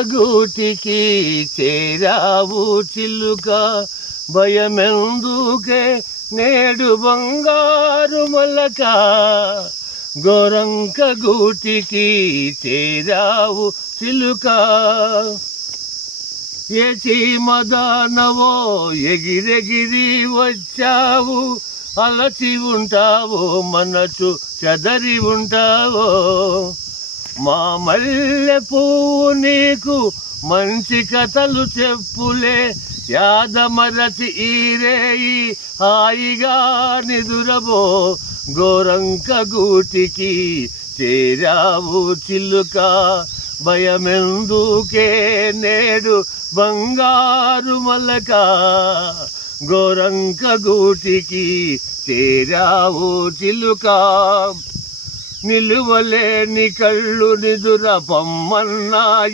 కగూటికి చేరావు చిలుక, భయమెందుకే నేడు బంగారు మొలక. గోరంక గూటికి చేరావు చిలుక, ఏ చీమదానవో ఎగిరెగిరి వచ్చావు. అలచి ఉంటావో మనసు చెదరి ఉంటావో. మా మల్లె పువ్వు నీకు మంచి కథలు చెప్పులే. యాదమరచి ఈరేయి హాయిగా నిదురబో. గోరంక గూటికి చేరావు చిలుక, భయమెందుకే నేడు బంగారు మొలక. గోరంక గూటికి చేరావు చిలుక, నిలువలేని కళ్ళు నిదుర పొమ్మన్నాయి.